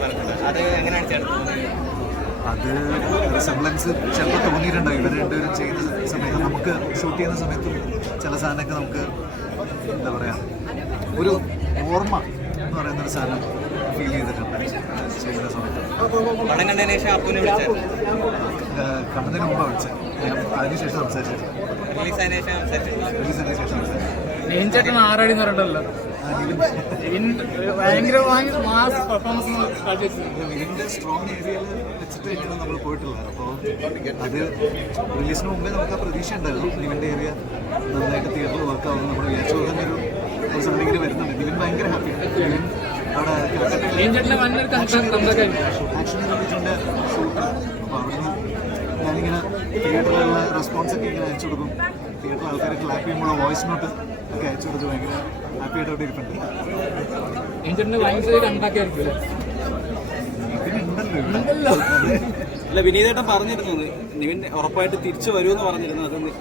പറഞ്ഞത് അത് എങ്ങനെയാണ് ചേട്ടൻ അത് റിസംബ്ലൻസ് ചിലപ്പോൾ തോന്നിയിട്ടുണ്ടാവും ഇവർ രണ്ടുപേരും ചെയ്യുന്ന സമയത്ത് നമുക്ക് ഷൂട്ട് ചെയ്യുന്ന സമയത്ത് ചില സാധനമൊക്കെ നമുക്ക് എന്താ പറയുക ഒരു ഓർമ്മ എന്ന് പറയുന്ന ഒരു സാധനം ഫീൽ ചെയ്തിട്ടുണ്ട് ചെയ്യുന്ന സമയത്ത്. കണ്ടതിന് മുമ്പ് വിളിച്ചത്. അതിനുശേഷം സംസാരിച്ചിട്ടുണ്ട് റിലീസ് ആയതിനു ശേഷം സംസാരിച്ചിട്ടില്ല. റിലീസിന് ശേഷം സംസാരിച്ചത് ഭയങ്കരമായി മാസ് പെർഫോമൻസ് ഇതിന്റെ സ്ട്രോങ് ഏരിയയിൽ വെച്ചിട്ട് തന്നെയാണ് നമ്മൾ പോയിട്ടുള്ളത് അപ്പോൾ അത് റിലീസിന് മുമ്പേ നമുക്ക് ആ പ്രതീക്ഷ ഉണ്ടായിരുന്നു നിവിന്റെ ഏരിയ നന്നായിട്ട് വർക്ക് ആവുന്നു നമ്മൾ വിചാരിച്ചു തന്നെ ഒരു സംഭവം ഇങ്ങനെ വരുന്നുണ്ട് നിവിൻ ഭയങ്കര ഹാപ്പിയാണ് നിവിൻ അവിടെ ആക്ഷൻ കണ്ടിട്ടുണ്ട് ഷൂട്ട് അപ്പോൾ അവിടുന്ന് ഞാനിങ്ങനെ തിയേറ്ററിലുള്ള റെസ്പോൺസ് ഒക്കെ ഇങ്ങനെ അയച്ചു കൊടുക്കും. തിയേറ്ററിൽ ആൾക്കാർ ക്ലാപ്പ് ചെയ്യുമ്പോൾ വോയിസ് നോട്ട് ഒക്കെ അയച്ചു കൊടുത്ത് ഭയങ്കര ഹാപ്പി ആയിട്ട് അവിടെ ഇരിപ്പുണ്ട് ഇതിനുണ്ടല്ലോ അല്ല? വിനീതേട്ടൻ പറഞ്ഞിരുന്നത്. നിവിൻ ഉറപ്പായിട്ട് തിരിച്ചു വരുമെന്ന് പറഞ്ഞിരുന്നു അത് നി-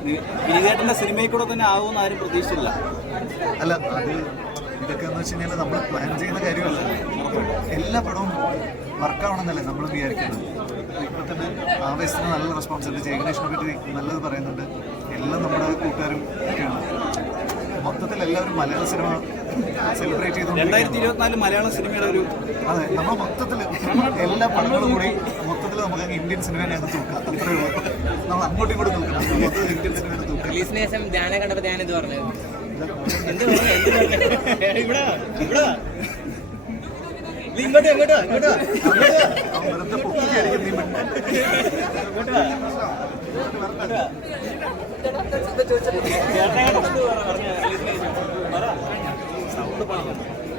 വിനീതേട്ടന്റെ സിനിമയിൽ കൂടെ തന്നെ ആകുമെന്ന് ആരും പ്രതീക്ഷിച്ചില്ല. അല്ല അത് ഇതൊക്കെ എന്ന് വെച്ച് കഴിഞ്ഞാൽ നമ്മൾ പ്ലാൻ ചെയ്യുന്ന കാര്യമല്ല. എല്ലാ പടവും വർക്കാവണമെന്നല്ലേ നമ്മൾ വിചാരിക്കുന്നത്. ഇപ്പോൾ തന്നെ ആവേശത്തിന് നല്ല റെസ്പോൺസ് ഉണ്ട്. ജയഗണേഷിനെ പറ്റി നല്ലത് പറയുന്നുണ്ട്. എല്ലാം നമ്മുടെ കൂട്ടുകാരും ഒക്കെയാണ്. മൊത്തത്തിൽ എല്ലാവരും മലയാള സിനിമ സെലിബ്രേറ്റ് ചെയ്തു രണ്ടായിരത്തി ഇരുപത്തിനാല് മലയാള സിനിമയുടെ ഒരു അതെ നമ്മൾ മൊത്തത്തിൽ എല്ലാ പടങ്ങളും കൂടി മൊത്തത്തിൽ നമുക്ക് ഇന്ത്യൻ സിനിമേനെ അങ്ങ് തൂക്കാം. അത്രേ ഉള്ളൂ. നമ്മൾ അങ്ങോട്ടും ഇങ്ങോട്ടും തൂക്കണം. മൊത്തത്തിൽ ഇന്ത്യൻ സിനിമയുടെ തൂക്കാം. റിലീസിന് ശേഷം ധ്യാന കണ്ടപ്പോൾ ധ്യാനം ഇത് പറഞ്ഞത്. എന്ത് പറഞ്ഞു എന്ത് പറഞ്ഞു ഇവിടെ ഇവിടെ ഇങ്ങോട്ടോ ഇങ്ങോട്ടോ ഇങ്ങോട്ടോ. അവൻ